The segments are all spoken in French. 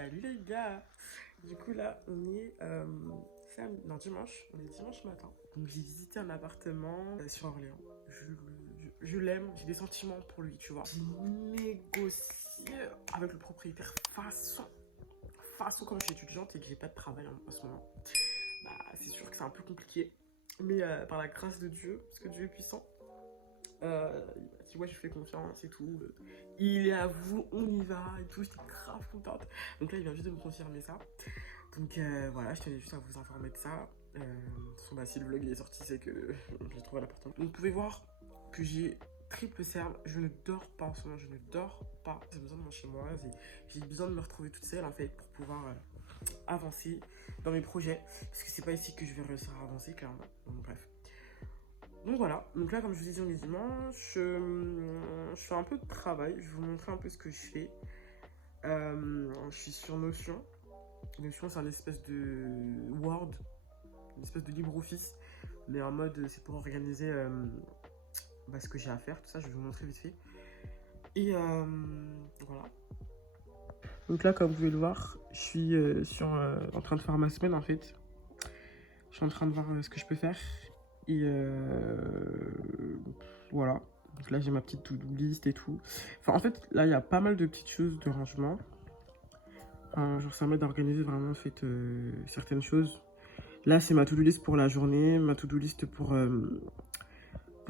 Salut les gars. Du coup là on est non, dimanche, on est dimanche matin. Donc j'ai visité un appartement sur Orléans. Je l'aime, j'ai des sentiments pour lui, tu vois. J'ai négocié avec le propriétaire façon comme je suis étudiante et que j'ai pas de travail en ce moment. Bah c'est sûr que c'est un peu compliqué. Mais par la grâce de Dieu, parce que Dieu est puissant, il m'a dit ouais je fais confiance et tout. Il est à vous, on y va et tout, j'étais grave contente. Donc là il vient juste de me confirmer ça. Donc voilà, je tenais juste à vous informer de ça. De toute façon, bah, si le vlog est sorti, c'est que j'ai trouvé l'appartement. Donc vous pouvez voir que j'ai triple cerve. Je ne dors pas en ce moment, je ne dors pas. J'ai besoin de mon chez moi, j'ai besoin de me retrouver toute seule en fait pour pouvoir avancer dans mes projets. Parce que c'est pas ici que je vais réussir à avancer clairement. Donc bref. Donc voilà, donc là comme je vous ai dit on est dimanche, je fais un peu de travail, je vais vous montrer un peu ce que je fais. Je suis sur Notion. Notion c'est une espèce de Word, une espèce de LibreOffice, mais en mode c'est pour organiser ce que j'ai à faire, tout ça je vais vous montrer vite fait. Et voilà. Donc là comme vous pouvez le voir, je suis en train de faire ma semaine en fait. Je suis en train de voir ce que je peux faire. Et voilà. Donc là, j'ai ma petite to-do list et tout. Enfin, en fait, là, il y a pas mal de petites choses de rangement. Genre, ça m'aide à organiser vraiment, en fait, certaines choses. Là, c'est ma to-do list pour la journée, ma to-do list pour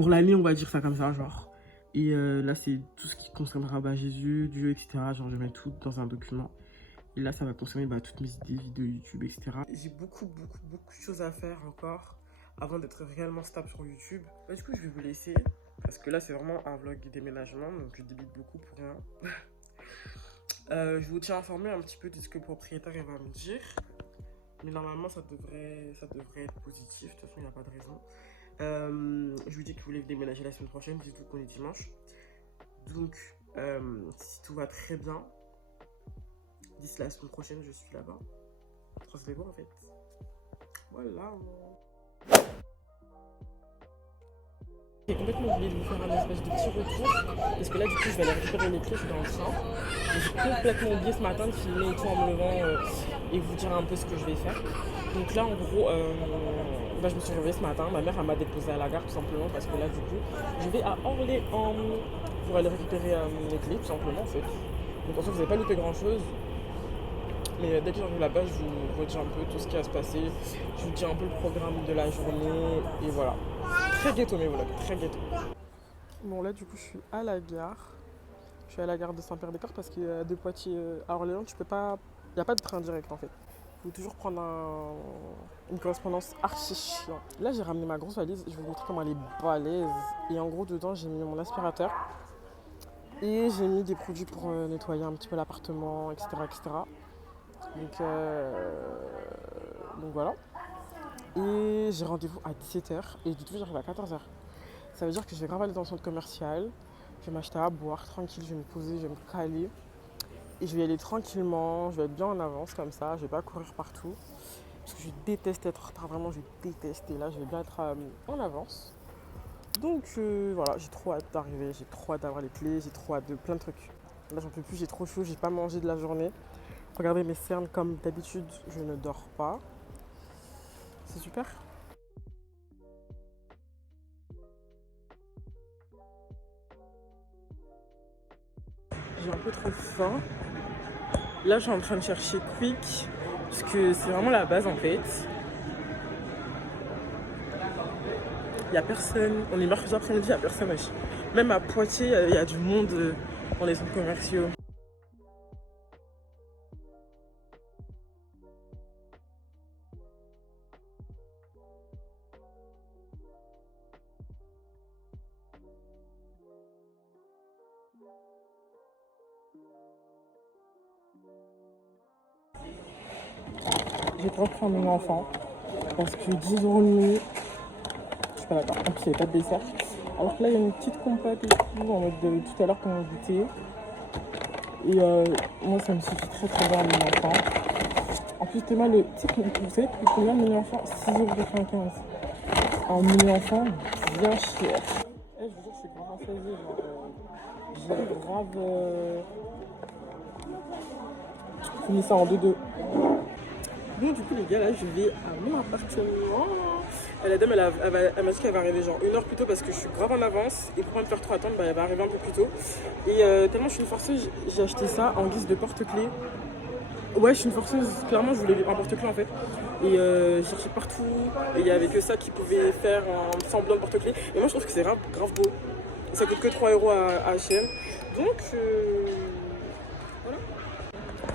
l'année, on va dire ça comme ça, genre. Et là, c'est tout ce qui concernera Jésus, Dieu, etc. Genre, je mets tout dans un document. Et là, ça va concerner toutes mes idées, vidéos YouTube, etc. J'ai beaucoup de choses à faire encore avant d'être réellement stable sur YouTube. Bah, du coup, je vais vous laisser parce que là, c'est vraiment un vlog déménagement, donc je débite beaucoup pour rien. Je vous tiens informé un petit peu de ce que le propriétaire va me dire. Mais normalement, ça devrait être positif. De toute façon, il n'y a pas de raison. Je vous dis que vous voulez déménager la semaine prochaine, dites-vous qu'on est dimanche. Donc, si tout va très bien, d'ici la semaine prochaine, je suis là-bas. Croisez-les en fait. Voilà. J'ai complètement oublié de vous faire un espèce de petit retour. Parce que là, du coup, je vais aller récupérer les clés, je suis dans le train. J'ai complètement oublié ce matin de filmer et tout en me levant et vous dire un peu ce que je vais faire. Donc là, en gros, je me suis réveillée ce matin. Ma mère, elle m'a déposée à la gare tout simplement parce que là, du coup, je vais à Orléans pour aller récupérer les clés tout simplement en fait. Donc en fait, vous n'avez pas loupé grand-chose. Mais dès que j'arrive là-bas, je vous redis un peu tout ce qui va se passer. Je vous dis un peu le programme de la journée. Et voilà. Très ghetto mes vlogs, très ghetto. Bon là du coup je suis à la gare. Je suis à la gare de Saint-Père-des-Corps parce que de Poitiers à Orléans, tu peux pas. Il n'y a pas de train direct en fait. Il faut toujours prendre une correspondance archi chiant. Là j'ai ramené ma grosse valise, je vais vous montrer comment elle est balèze. Et en gros dedans j'ai mis mon aspirateur. Et j'ai mis des produits pour nettoyer un petit peu l'appartement, etc. etc. Donc voilà. Et j'ai rendez-vous à 17h et du tout j'arrive à 14h. Ça veut dire que je vais grave aller dans le centre commercial. Je vais m'acheter à boire tranquille, je vais me poser, je vais me caler. Et je vais y aller tranquillement, je vais être bien en avance comme ça, je vais pas courir partout. Parce que je déteste être en retard, vraiment je déteste. Et là je vais bien être en avance. Donc voilà, j'ai trop hâte d'arriver, j'ai trop hâte d'avoir les clés, j'ai trop hâte de plein de trucs. Là j'en peux plus, j'ai trop chaud, j'ai pas mangé de la journée. Regardez mes cernes comme d'habitude, je ne dors pas. C'est super. J'ai un peu trop faim. Là, je suis en train de chercher Quick, parce que c'est vraiment la base en fait. Il n'y a personne. On est mercredi après-midi, il n'y a personne. Même à Poitiers, il y a du monde dans les centres commerciaux. J'ai pas prendre mon enfant parce que 10 € de nuit, je suis pas d'accord. En plus, il n'y avait pas de dessert. Alors que là, il y a une petite compote et tout, en mode de tout à l'heure qu'on a goûté. Et moi, ça me suffit très bien à mon enfant. En plus, Thomas, vous savez que combien le menu enfant 6,95 €. Un menu enfant, bien cher. Je vous jure, je suis grave rassasiée. J'ai grave. J'ai mis ça en deux-deux. Bon, du coup, les gars, là, je vais à mon appartement. Et la dame, elle m'a dit qu'elle va arriver genre 1 heure plus tôt parce que je suis grave en avance. Et pour pas me faire trop attendre, bah, elle va arriver un peu plus tôt. Et tellement je suis une forceuse, j'ai acheté ça en guise de porte-clés. Ouais, je suis une forceuse. Clairement, je voulais un porte-clés en fait. Et j'ai cherché partout. Et il y avait que ça qui pouvait faire un semblant de porte-clés. Et moi, je trouve que c'est grave beau. Ça coûte que 3 € à H&M. Donc, voilà.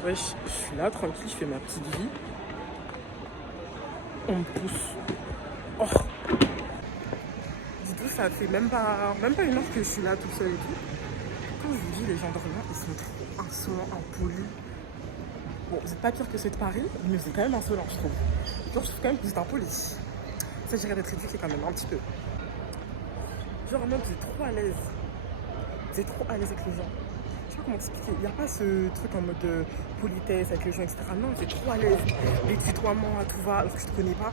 Ouais, je suis là, tranquille, je fais ma petite vie. On me pousse. Oh. Dis-toi, ça fait même pas 1 heure que je suis là tout seul et tout. Quand je vous dis, les gens d'Orléans, ils sont trop insolents, impolis. Bon, vous n'êtes pas pire que ceux de Paris, mais vous êtes quand même insolents, je trouve. Genre, je trouve quand même que vous êtes impolis. Ça, j'irais d'être éduqué quand même, un petit peu. Genre, en mode, vous êtes trop à l'aise. Vous êtes trop à l'aise avec les gens. Je sais pas comment expliquer. Il n'y a pas ce truc en mode politesse avec les gens, etc. Non, vous êtes trop à l'aise. Les tutoiements à tout va, alors que je te connais pas.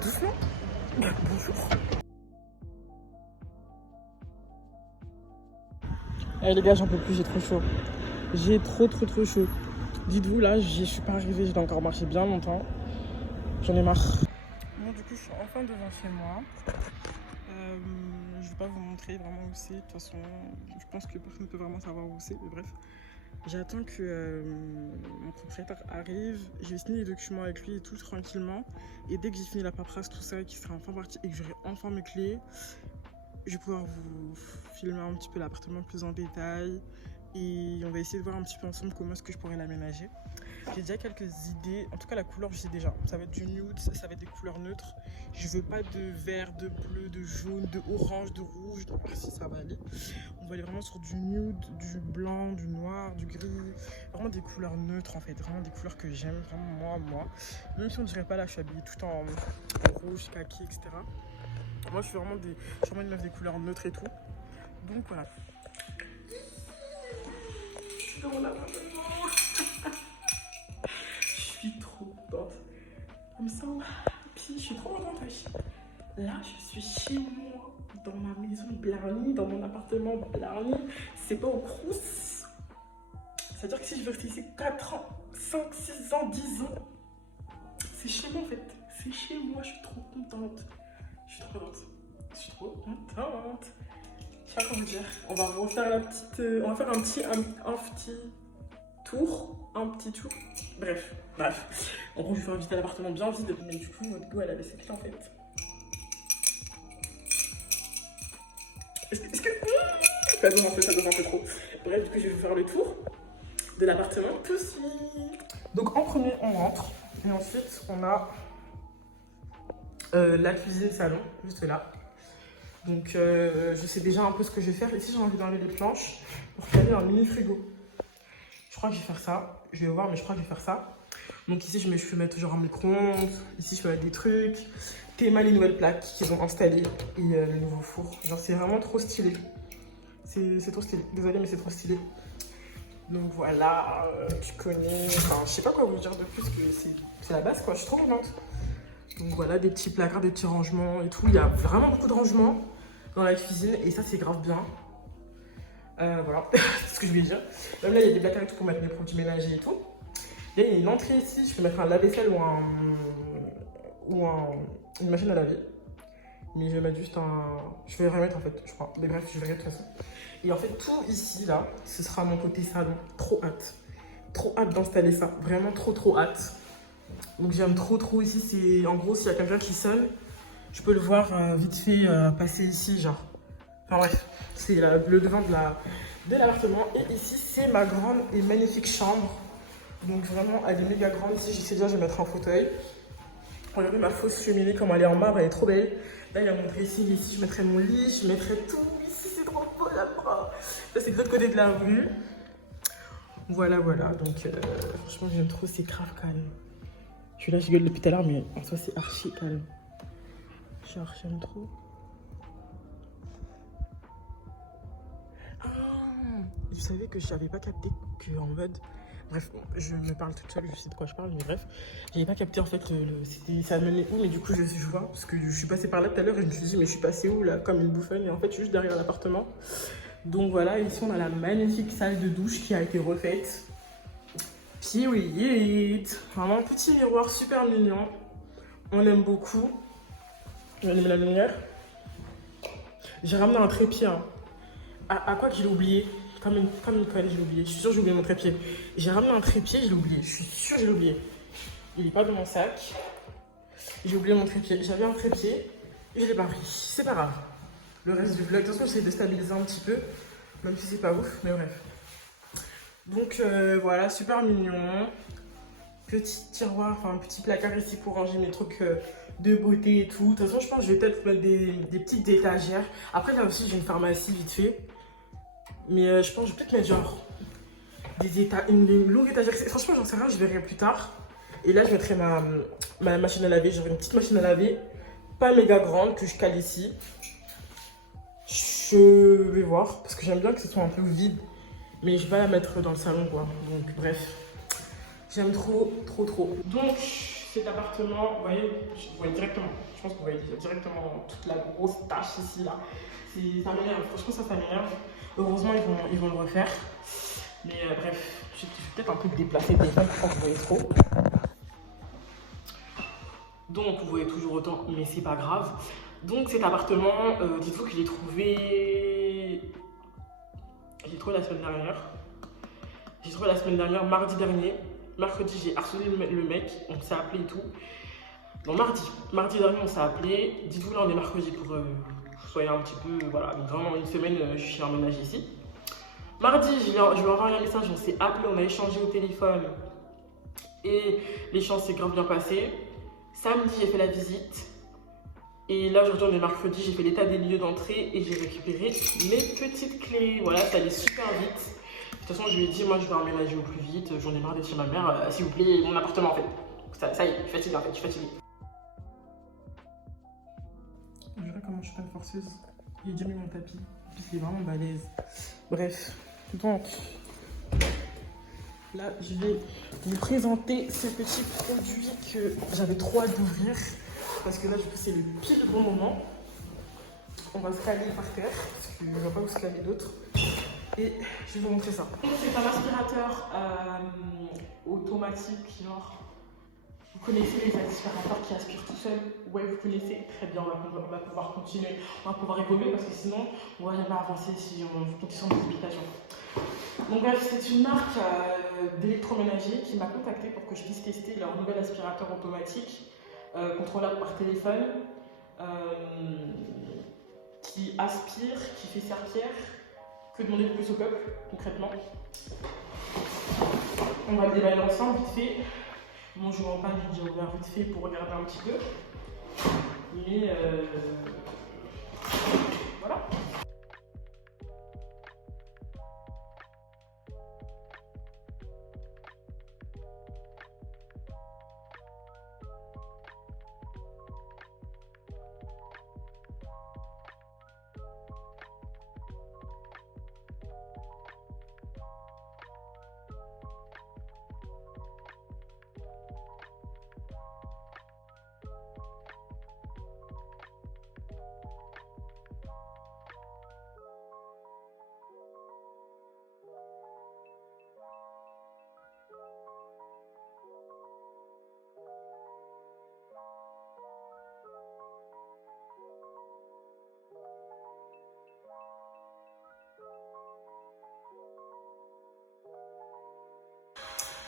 Doucement. Bonjour. Allez les gars, j'en peux plus, j'ai trop chaud. J'ai trop chaud. Dites-vous là, je suis pas arrivée, je dois encore marcher bien longtemps. J'en ai marre. Bon, du coup, je suis enfin devant chez moi. Je vais pas vous montrer vraiment où c'est. De toute façon, je pense que personne ne peut vraiment savoir où c'est. Mais bref, j'attends que mon propriétaire arrive. Je vais signer les documents avec lui et tout tranquillement. Et dès que j'ai fini la paperasse, tout ça, qui sera enfin parti et que j'aurai enfin mes clés, je vais pouvoir vous filmer un petit peu l'appartement plus en détail. Et on va essayer de voir un petit peu ensemble comment est-ce que je pourrais l'aménager. J'ai déjà quelques idées, en tout cas la couleur je sais déjà. Ça va être du nude, ça va être des couleurs neutres. Je veux pas de vert, de bleu, de jaune, de orange, de rouge. Donc si ça va aller. On va aller vraiment sur du nude, du blanc, du noir, du gris. Vraiment des couleurs neutres en fait, vraiment des couleurs que j'aime, vraiment moi. Même si on dirait pas là, je suis habillée tout en rouge, kaki, etc. Moi je suis vraiment une meuf des couleurs neutres et tout. Donc voilà. Dans mon appartement. Je suis trop contente. Comme ça, puis je suis trop contente. Là, je suis chez moi, dans ma maison Blarney, dans mon appartement Blarney. C'est pas au Crous. C'est-à-dire que si je veux rester ici 4 ans, 5, 6 ans, 10 ans, c'est chez moi en fait. C'est chez moi, je suis trop contente. Je suis trop contente. Je suis trop contente. Je sais pas comment dire. On va refaire la petite. On va faire un petit tour. Un petit tour. Bref. En gros, je vais faire visiter l'appartement bien vide. Mais du coup, notre go, elle avait ses clés en fait. Est-ce que. Ça donne un peu trop. Bref, du coup, je vais vous faire le tour de l'appartement tout de suite. Donc, en premier, on rentre. Et ensuite, on a la cuisine salon, juste là. Donc je sais déjà un peu ce que je vais faire. Ici j'ai envie d'enlever les planches pour faire un mini frigo. Je crois que je vais faire ça. Je vais voir mais je crois que je vais faire ça. Donc ici je peux mettre genre un micro-ondes. Ici je peux mettre des trucs. Théma les nouvelles plaques qu'ils ont installées. Et le nouveau four. Genre c'est vraiment trop stylé. C'est trop stylé. Désolée mais c'est trop stylé. Donc voilà, tu connais. Enfin je sais pas quoi vous dire de plus que c'est la base quoi. Je suis trop contente. Donc voilà, des petits placards, des petits rangements et tout. Il y a vraiment beaucoup de rangements dans la cuisine et ça, c'est grave bien. Voilà, c'est ce que je voulais dire. Même là, il y a des placards et tout pour mettre des produits ménagers et tout. Là, il y a une entrée ici. Je peux mettre un lave-vaisselle ou une machine à laver. Mais je vais mettre juste je vais remettre en fait, je crois. Mais bref, je vais remettre de toute façon. Et en fait, tout ici, là, ce sera mon côté salon. Trop hâte. Trop hâte d'installer ça. Vraiment trop hâte. Donc j'aime trop ici, c'est en gros s'il y a quelqu'un qui sonne, je peux le voir vite fait passer ici genre. Enfin bref, c'est le devant de l'appartement et ici c'est ma grande et magnifique chambre. Donc vraiment elle est méga grande, ici je sais déjà je vais mettre un fauteuil. Regardez ma fausse cheminée comme elle est en marbre, elle est trop belle. Là il y a mon dressing ici, je mettrai mon lit, je mettrai tout ici, c'est trop beau là-bas. Là c'est de l'autre côté de la rue. Voilà, donc franchement j'aime trop, c'est grave calme. Je suis là, je gueule depuis tout à l'heure, mais en soi, c'est archi calme. Genre, j'aime trop. Ah, vous savez que je n'avais pas capté que en mode... Bref, je me parle toute seule, je sais de quoi je parle, mais bref. J'avais pas capté en fait, ça menait où, mais du coup, je vois. Parce que je suis passée par là tout à l'heure et je me suis dit, mais je suis passée où là, comme une bouffonne. Et en fait, je suis juste derrière l'appartement. Donc voilà, ici, on a la magnifique salle de douche qui a été refaite. Period. Vraiment, petit miroir super mignon. On l'aime beaucoup. Je vais allumer la lumière. J'ai ramené un trépied. Hein. À quoi que je l'ai oublié? Comme une conne, je l'ai oublié. Je suis sûre que j'ai oublié mon trépied. J'ai ramené un trépied, je l'ai oublié. Je suis sûre que je l'ai oublié. Il n'est pas dans mon sac. J'ai oublié mon trépied. J'avais un trépied et je l'ai pas pris. C'est pas grave. Le reste du vlog, de toute façon, j'essaie de stabiliser un petit peu. Même si c'est pas ouf, mais bref. Donc voilà, super mignon. Petit tiroir, enfin un petit placard ici pour ranger mes trucs de beauté et tout. De toute façon, je pense que je vais peut-être mettre des petites étagères. Après, là aussi, j'ai une pharmacie vite fait. Mais je pense que je vais peut-être mettre genre une longue étagère. Franchement, j'en sais rien, je verrai plus tard. Et là, je mettrai ma machine à laver. J'aurai une petite machine à laver, pas méga grande, que je cale ici. Je vais voir, parce que j'aime bien que ce soit un peu vide. Mais je vais pas la mettre dans le salon, quoi. Donc, bref. J'aime trop, trop, trop. Donc, cet appartement, vous voyez directement. Je pense que vous voyez directement toute la grosse tache ici, là. Ça m'énerve. Franchement, ça m'énerve. Heureusement, ils vont le refaire. Mais bref, je vais peut-être un peu déplacer le téléphone pour que vous voyez trop. Donc, vous voyez toujours autant, mais c'est pas grave. Donc, cet appartement, dites-vous que je l'ai trouvé... la semaine dernière. J'ai trouvé la semaine dernière, mardi dernier. Mercredi, j'ai harcelé le mec, on s'est appelé et tout. Non, mardi dernier, on s'est appelé. Dites-vous, là, on est mercredi pour que vous soyez un petit peu, voilà, donc vraiment une semaine, je suis emménagée ici. Mardi, je lui ai envoyé un message, on s'est appelé, on a échangé au téléphone. Et l'échange s'est grave bien passé. Samedi, j'ai fait la visite. Et là, aujourd'hui, on est mercredi, j'ai fait l'état des lieux d'entrée et j'ai récupéré mes petites clés. Voilà, ça allait super vite. De toute façon, je lui ai dit, moi, je vais emménager au plus vite. J'en ai marre d'être chez ma mère. S'il vous plaît, mon appartement, en fait. Ça y est, je suis fatiguée, en fait. Je suis fatiguée. Je verrai comment je suis pas forceuse. J'ai déjà mis mon tapis. Il est vraiment balèze. Bref. Donc, là, je vais vous présenter ce petit produit que j'avais trop hâte d'ouvrir. Parce que là, je trouve que c'est le pile bon moment. On va se caler par terre. Parce que je ne vais pas vous se caler d'autres. Et je vais vous montrer ça. C'est un aspirateur automatique, genre. Vous connaissez les aspirateurs qui aspirent tout seul? Ouais, vous connaissez. Très bien, on va pouvoir continuer. On va pouvoir évoluer parce que sinon, on va jamais avancer si on continue sur notre habitation. Donc bref, c'est une marque d'électroménager qui m'a contacté pour que je puisse tester leur nouvel aspirateur automatique contrôlable par téléphone qui aspire, qui fait serpillère. Que demander de plus au peuple, concrètement? On va le déballer ensemble, vite fait. Bon, je vous rends pas, j'ai déjà ouvert vite fait pour regarder un petit peu. Mais voilà.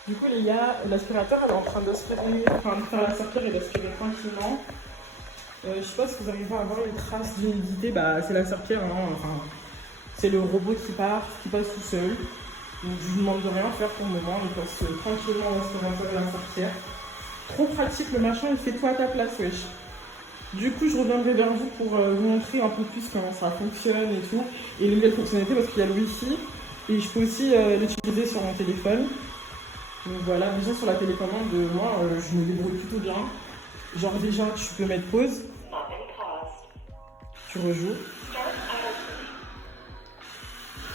Du coup, les gars, l'aspirateur, elle est en train d'aspirer, enfin de faire la serpillère et d'aspirer tranquillement. Je sais pas si vous arrivez à avoir les traces d'humidité, bah c'est la serpillère, hein, enfin, c'est le robot qui passe tout seul. Donc je vous demande de rien faire pour le moment, il passe tranquillement l'aspirateur et la serpillère. Trop pratique, le machin, il fait tout à ta place, wesh. Du coup, je reviendrai vers vous pour vous montrer un peu plus comment ça fonctionne et tout. Et les nouvelles fonctionnalités parce qu'il y a le Wi-Fi. Et je peux aussi l'utiliser sur mon téléphone. Donc voilà, déjà sur la télécommande, moi, je me débrouille plutôt bien. Genre déjà, tu peux mettre pause. Tu rejoues.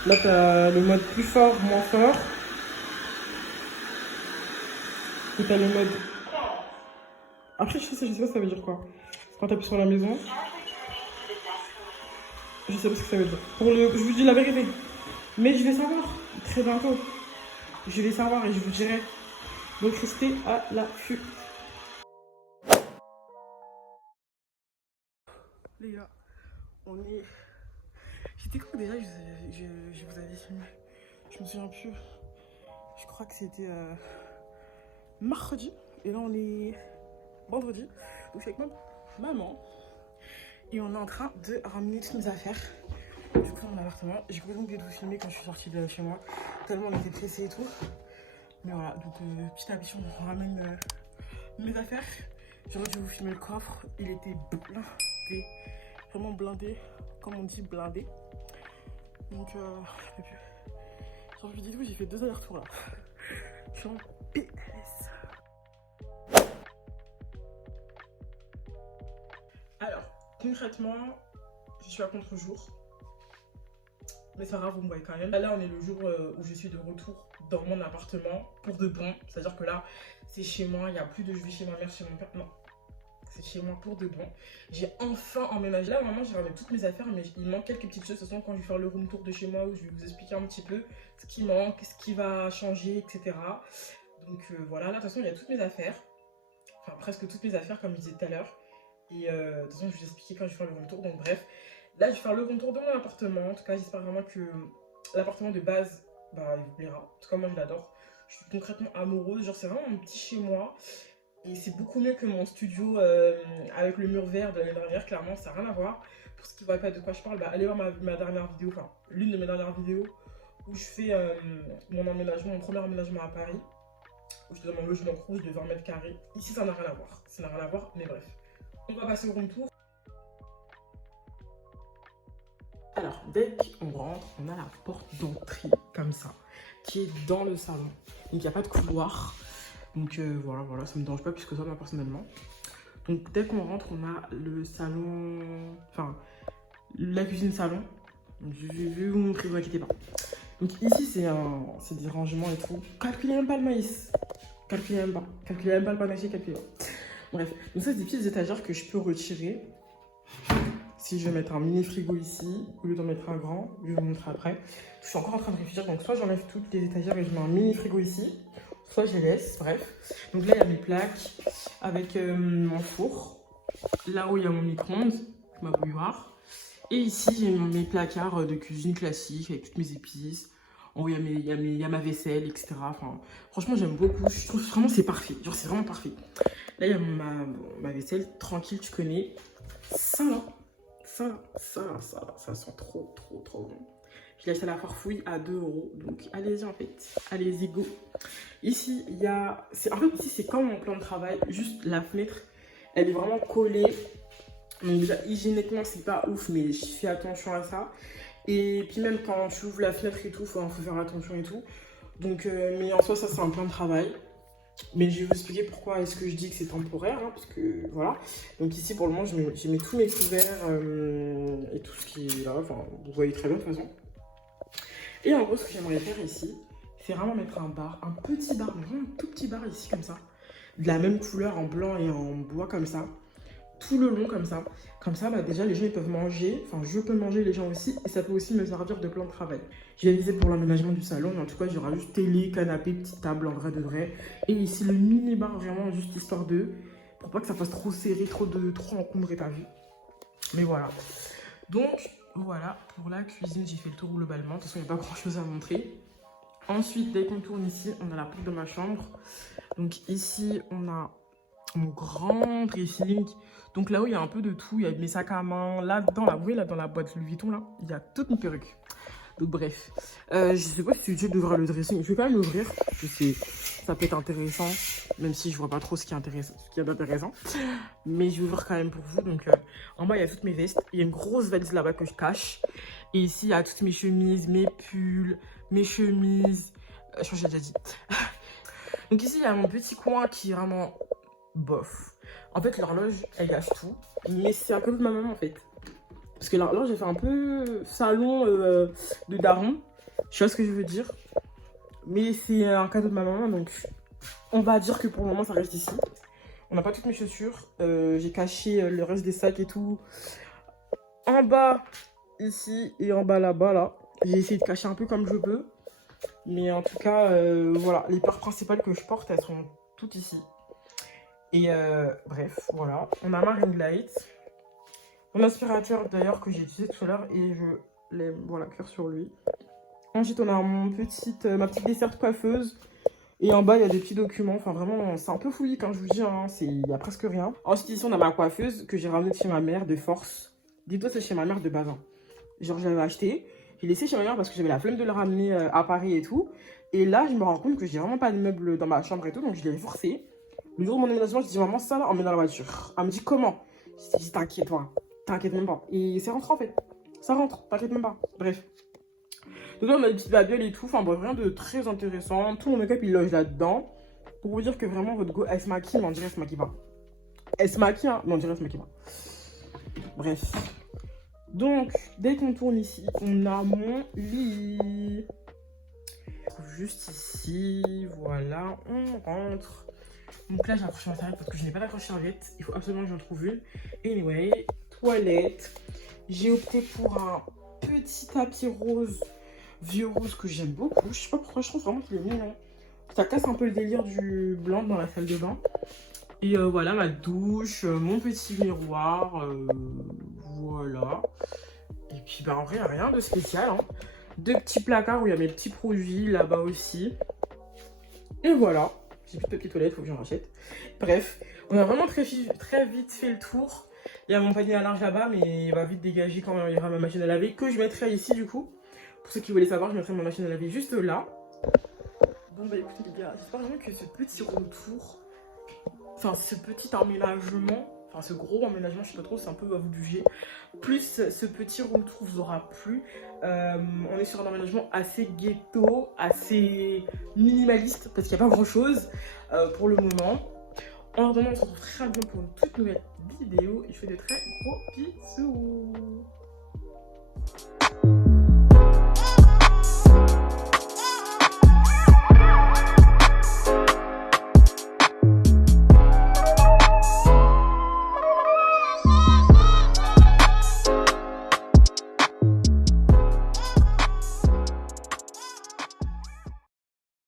Là, tu as le mode plus fort, moins fort. Et tu as le mode... Après, je sais pas ce que ça veut dire quoi. Quand tu appuies sur la maison. Je sais pas ce que ça veut dire. Je vous dis la vérité. Mais je vais savoir très bientôt. Je vais savoir et je vous dirai. Donc restez à l'affût. Les gars, on est... J'étais quand déjà je vous avais filmé. Je me souviens plus. Je crois que c'était mercredi. Et là on est vendredi. Donc je suis avec ma maman. Et on est en train de ramener toutes mes affaires. Du coup dans mon appartement. J'ai pas oublié de vous filmer quand je suis sortie de chez moi. Tellement on était pressés et tout. Mais voilà, donc petit à petit on ramène mes affaires. J'aurais dû vous filmer le coffre. Il était blindé. Vraiment blindé. Comme on dit blindé. Donc genre je vous dis tout, j'ai fait 2 allers-retours là. Je suis en PLS. Alors, concrètement, je suis à contre-jour. Mais c'est pas grave, vous me voyez quand même. Là, on est le jour où je suis de retour dans mon appartement pour de bon. C'est-à-dire que là, c'est chez moi. Il n'y a plus de je vais chez ma mère, chez mon père. Non, c'est chez moi pour de bon. J'ai enfin emménagé. Là, vraiment, j'ai ramené toutes mes affaires, mais il manque quelques petites choses. Ce sont quand je vais faire le room tour de chez moi où je vais vous expliquer un petit peu ce qui manque, ce qui va changer, etc. Donc voilà, là, de toute façon, il y a toutes mes affaires. Enfin, presque toutes mes affaires, comme je disais tout à l'heure. Et de toute façon, je vais vous expliquer quand je vais faire le room tour. Donc bref. Là, je vais faire le contour de mon appartement. En tout cas, j'espère vraiment que l'appartement de base, bah, il vous plaira. En tout cas, moi, je l'adore. Je suis concrètement amoureuse. Genre, c'est vraiment un petit chez moi. Et c'est beaucoup mieux que mon studio avec le mur vert de l'année dernière. Clairement, ça n'a rien à voir. Pour ceux qui ne voient pas de quoi je parle, bah, allez voir ma dernière vidéo. Enfin, l'une de mes dernières vidéos où je fais mon emménagement, mon premier emménagement à Paris. Où je suis dans mon logement rouge de 20 mètres carrés. Ici, ça n'a rien à voir. Ça n'a rien à voir, mais bref. On va passer au room tour. Alors, dès qu'on rentre, on a la porte d'entrée, comme ça, qui est dans le salon. Donc, il n'y a pas de couloir. Donc, voilà, ça ne me dérange pas plus que ça, moi, personnellement. Donc, dès qu'on rentre, on a le salon... Enfin, la cuisine-salon. Je vais vous montrer, ne vous inquiétez pas. Donc, ici, c'est des rangements et tout. Calculez même pas le maïs. Calculez même pas. Calculez même pas le panaché, calculez pas. Bref, donc ça, c'est des petites étagères que je peux retirer. Si je vais mettre un mini frigo ici, au lieu d'en mettre un grand, je vais vous montrer après. Je suis encore en train de réfléchir, donc soit j'enlève toutes les étagères et je mets un mini frigo ici, soit je les laisse, bref. Donc là, il y a mes plaques avec mon four, là où il y a mon micro-ondes, ma bouilloire. Et ici, j'ai mes placards de cuisine classique avec toutes mes épices. En haut, il y a ma vaisselle, etc. Enfin, franchement, j'aime beaucoup. Je trouve vraiment c'est parfait. Genre, c'est vraiment parfait. Là, il y a ma vaisselle tranquille, tu connais. Ça, ça sent trop bon. Je l'ai acheté à la Farfouille à 2 €. Donc, allez-y, en fait. Allez-y, go. Ici, il y a... En fait, ici, c'est comme mon plan de travail. Juste la fenêtre, elle est vraiment collée. Donc, déjà, hygiéniquement, c'est pas ouf, mais je fais attention à ça. Et puis, même quand tu ouvres la fenêtre et tout, faut faire attention et tout. Donc, mais en soi, ça, c'est un plan de travail. Mais je vais vous expliquer pourquoi est-ce que je dis que c'est temporaire, hein, parce que voilà. Donc ici pour le moment j'ai mis tous mes couverts et tout ce qui est là, enfin vous voyez très bien de toute façon. Et en gros ce que j'aimerais faire ici, c'est vraiment mettre un bar, un petit bar, vraiment un tout petit bar ici comme ça. De la même couleur en blanc et en bois comme ça. Tout le long comme ça. Comme ça, bah, déjà, les gens ils peuvent manger. Enfin, je peux manger, les gens aussi. Et ça peut aussi me servir de plan de travail. J'ai visé pour l'aménagement du salon. Mais en tout cas, il y aura juste télé, canapé, petite table en vrai de vrai. Et ici, le mini bar, vraiment, juste histoire de... Pour pas que ça fasse trop serré, trop encombré, t'as vu. Mais voilà. Donc, voilà. Pour la cuisine, j'ai fait le tour globalement. De toute façon, il n'y a pas grand chose à montrer. Ensuite, dès qu'on tourne ici, on a la porte de ma chambre. Donc ici, on a mon grand dressing. Donc là où il y a un peu de tout, il y a mes sacs à main. Là-dedans, là, vous voyez, là, dans la boîte Louis Vuitton, là, il y a toute une perruque. Donc bref, je sais pas si je devrais le dressing. Je vais quand même l'ouvrir. Je sais, ça peut être intéressant, même si je vois pas trop ce qui est intéressant, ce qu'il y a d'intéressant. Mais je vais ouvrir quand même pour vous. Donc en bas, il y a toutes mes vestes. Il y a une grosse valise là-bas que je cache. Et ici, il y a toutes mes chemises, mes pulls, mes chemises. Je crois que j'ai déjà dit. Donc ici, il y a mon petit coin qui est vraiment bof. En fait, l'horloge, elle gâche tout. Mais c'est un cadeau de ma maman, en fait. Parce que l'horloge, j'ai fait un peu salon de daron. Je sais pas ce que je veux dire. Mais c'est un cadeau de ma maman, donc on va dire que pour le moment, ça reste ici. On n'a pas toutes mes chaussures. J'ai caché le reste des sacs et tout. En bas, ici, et en bas, là-bas, là. J'ai essayé de cacher un peu comme je peux. Mais en tout cas, voilà, les peurs principales que je porte, elles sont toutes ici. Et bref, voilà. On a ma ring light. Mon aspirateur d'ailleurs que j'ai utilisé tout à l'heure et je l'aime, voilà, cuire sur lui. Ensuite, on a ma petite desserte coiffeuse. Et en bas, il y a des petits documents. Enfin, vraiment, c'est un peu fouillis quand je vous dis. Hein, il n'y a presque rien. Ensuite, ici, on a ma coiffeuse que j'ai ramenée de chez ma mère de force. Dis-toi, c'est chez ma mère de base. Hein. Genre, je l'avais acheté. J'ai laissé chez ma mère parce que j'avais la flemme de le ramener à Paris et tout. Et là, je me rends compte que j'ai vraiment pas de meubles dans ma chambre et tout. Donc, je l'ai forcé. Le jour de mon déménagement, je dis maman, ça là, on met dans la voiture. Elle me dit comment? Je dis t'inquiète, toi. T'inquiète même pas. Et c'est rentré en fait. Ça rentre, t'inquiète même pas. Bref. Donc là, on a des petites babioles et tout. Enfin, bref, rien de très intéressant. Tout mon make-up, il loge là-dedans. Pour vous dire que vraiment, votre go, elle se maquille, mais on dirait elle se maquille pas. Elle se maquille, hein, mais on dirait elle se maquille pas. Bref. Donc, dès qu'on tourne ici, on a mon lit. Juste ici, voilà, on rentre. Donc là, j'ai accroché ma serviette parce que je n'ai pas d'accroche serviette. Il faut absolument que j'en trouve une. Anyway, toilette. J'ai opté pour un petit tapis rose, vieux rose que j'aime beaucoup. Je sais pas pourquoi, je trouve vraiment qu'il est mignon. Ça casse un peu le délire du blanc dans la salle de bain. Et voilà ma douche, mon petit miroir, voilà. Et puis bah en vrai, rien de spécial. Hein. Deux petits placards où il y a mes petits produits là-bas aussi. Et voilà. J'ai plus de papier toilette, faut que j'en rachète. Bref, on a vraiment très vite fait le tour. Il y a mon panier à linge là-bas, mais il va vite dégager quand il y aura ma machine à laver que je mettrai ici du coup. Pour ceux qui voulaient savoir, je mettrai ma machine à laver juste là. Bon bah écoutez les gars, j'espère vraiment que ce petit retour, enfin ce petit aménagement, enfin ce gros aménagement, je sais pas trop, c'est un peu à vous de juger, plus ce petit retour vous aura plu. On est sur un aménagement assez ghetto, assez minimaliste, parce qu'il n'y a pas grand chose pour le moment. En attendant, on se retrouve très bien pour une toute nouvelle vidéo et je fais de très gros bisous.